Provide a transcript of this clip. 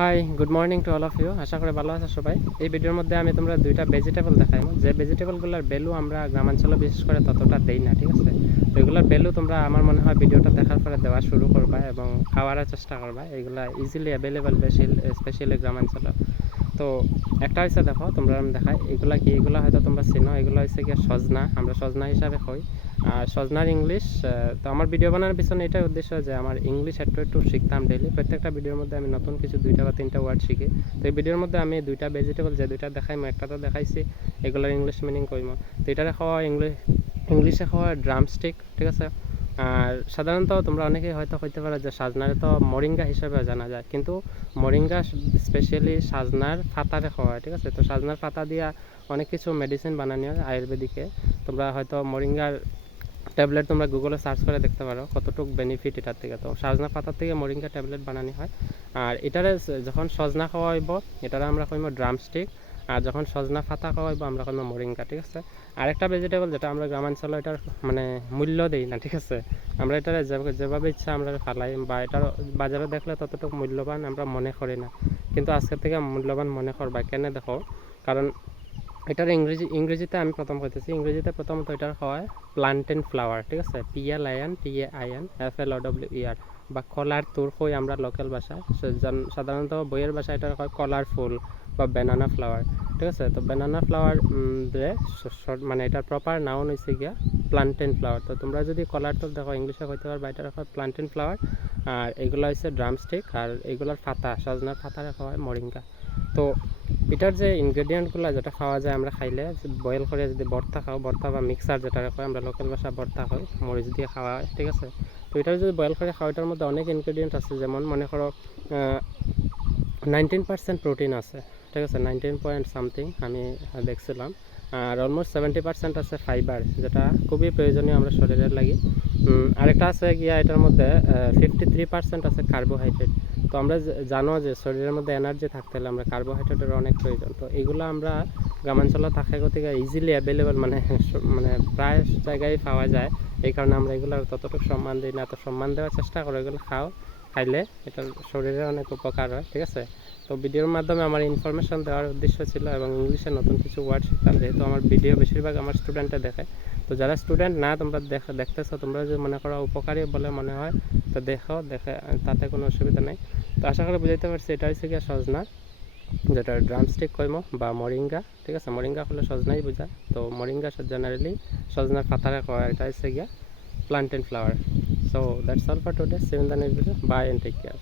High good morning to all of you. আশা করি ভালো আছো সবাই। এই ভিডিওর মধ্যে আমি তোমরা দুইটা ভেজিটেবল দেখাইমু, যে ভেজিটেবলগুলোর ভ্যালু আমরা গ্রামাঞ্চলে বিশেষ করে ততটা দেই না, ঠিক আছে? তো এগুলোর ভ্যালু তোমরা আমার মনে হয় ভিডিওটা দেখার পরে দেওয়া শুরু করবা এবং খাওয়ার চেষ্টা করবা। এগুলা ইজিলি অ্যাভেলেবল স্পেশালি গ্রামাঞ্চলে। তো একটা হচ্ছে দেখো, তোমরা আমি দেখাই এগুলা কি। এগুলা হয়তো তোমরা চিনো, এগুলো হচ্ছে গিয়ে সজনা, আমরা সজনা হিসাবে কই। আর সজনার ইংলিশ, তো আমার ভিডিও বানানোর পিছনে এটাই উদ্দেশ্য যে আমার ইংলিশ একটু একটু শিখতাম ডেইলি। প্রত্যেকটা ভিডিওর মধ্যে আমি নতুন কিছু দুইটা বা তিনটা ওয়ার্ড শিখি। তো এই ভিডিওর মধ্যে আমি দুইটা ভেজিটেবল যে দুইটা দেখাইমো, একটা তো দেখাইছি এগুলোর ইংলিশ মিনিং কইমো। তো এটারে খাওয়া ইংলিশে খাওয়া ড্রামস্টিক, ঠিক আছে? আর সাধারণত তোমরা অনেকেই হয়তো হইতে পারে যে সাজনারে তো মরিঙ্গা হিসেবে জানা যায়, কিন্তু মরিঙ্গা স্পেশালি সাজনার পাতারে খাওয়া হয়, ঠিক আছে? তো সাজনার পাতা দিয়া অনেক কিছু মেডিসিন বানানো হয় আয়ুর্বেদিকে। তোমরা হয়তো মরিঙ্গার ট্যাবলেট তোমরা গুগলে সার্চ করে দেখতে পারো কতটুকু বেনিফিট এটার থেকে। তো সজনা পাতার থেকে মরিঙ্গা ট্যাবলেট বানানো হয়। আর এটারে যখন সজনা খাওয়া হইব এটারে আমরা কইব ড্রামস্টিক, আর যখন সজনা পাতা খাওয়া হইব আমরা কইব মরিঙ্গা, ঠিক আছে? আরেকটা ভেজিটেবল যেটা আমরা গ্রামাঞ্চলে এটার মানে মূল্য দিই না, ঠিক আছে? আমরা এটারে যেভাবে ইচ্ছা আমরা ফালাই, বা এটার বাজারে দেখলে ততটুকু মূল্যবান আমরা মনে করি না, কিন্তু আজকের থেকে মূল্যবান মনে করবা। কেন দেখো, কারণ এটার ইংরেজিতে আমি প্রথম কইতেছি। ইংরেজিতে প্রথমত এটার হয় প্লান্টেন ফ্লাওয়ার, ঠিক আছে? PLANTAIN FLOWER, বা কলার তুর কই আমরা লোকাল ভাষায়। সাধারণত বইয়ের ভাষায় এটা হয় কলার ফুল বা ব্যানানা ফ্লাওয়ার, ঠিক আছে? তো ব্যানানা ফ্লাওয়ার মানে এটার প্রপার নাউন হয়েছে গিয়া প্লান্টেন ফ্লাওয়ার। তো তোমরা যদি কলার তুর দেখো ইংলিশে কইতে পারবা এটার হয় প্লান্টেন ফ্লাওয়ার। আর এগুলো হচ্ছে ড্রামস্টিক, আর এগুলোর পাতা, সজনার পাতা রাখা হয় মরিঙ্গা। তো এটার যে ইনগ্রেডিয়েন্টগুলো যেটা খাওয়া যায় আমরা খাইলে, বয়েল করে যদি ভর্তা খাও, ভর্তা বা মিক্সার যেটা হয় আমরা লোকাল ভাষা ভর্তা হয়, মরিচ দিয়ে খাওয়া হয়, ঠিক আছে? তো এটার যদি বয়েল করে খাও এটার মধ্যে অনেক ইনগ্রেডিয়েন্ট আছে, যেমন মনে করো 19% প্রোটিন আছে, ঠিক আছে? 19 পয়েন্ট সামথিং আমি দেখছিলাম। আর অলমোস্ট 70% আছে ফাইবার, যেটা খুবই প্রয়োজনীয় আমরা শরীরের লাগি। আরেকটা আছে গিয়া এটার মধ্যে 53% আছে কার্বোহাইড্রেট। তো আমরা জানো যে শরীরের মধ্যে এনার্জি থাকতে হলে আমরা কার্বোহাইড্রেটের অনেক প্রয়োজন। তো এগুলো আমরা গ্রামাঞ্চলে থাকা গতিকে ইজিলি অ্যাভেলেবেল, মানে প্রায় জায়গায় পাওয়া যায়। এই কারণে আমরা এগুলোর ততটুকু সম্মান দিই না, এত সম্মান দেওয়ার চেষ্টা করো। এগুলো খাইলে এটার শরীরে অনেক উপকার হয়, ঠিক আছে? তো ভিডিওর মাধ্যমে আমার ইনফরমেশন দেওয়ার উদ্দেশ্য ছিল, এবং ইংলিশে নতুন কিছু ওয়ার্ড শিখতাম, যেহেতু আমার ভিডিও বেশিরভাগ আমার স্টুডেন্টে দেখে। তো যারা স্টুডেন্ট না তোমরা দেখতেছো, তোমরা যদি মনে করো উপকারী বলে মনে হয় তো দেখে, তাতে কোনো অসুবিধা নেই। তো আশা করি বুঝাইতে পারছি। এটা হচ্ছে গিয়ে সজনা, যেটা ড্রামস্টিক কইমো বা মরিঙ্গা, ঠিক আছে? মরিঙ্গা হলে সজনাই বোঝায়। তো মরিঙ্গা জেনারেলি সজনার পাতারে কয়, এটা হচ্ছে গিয়া plantain flower. So that's all for today. See you in the next video. Bye and take care.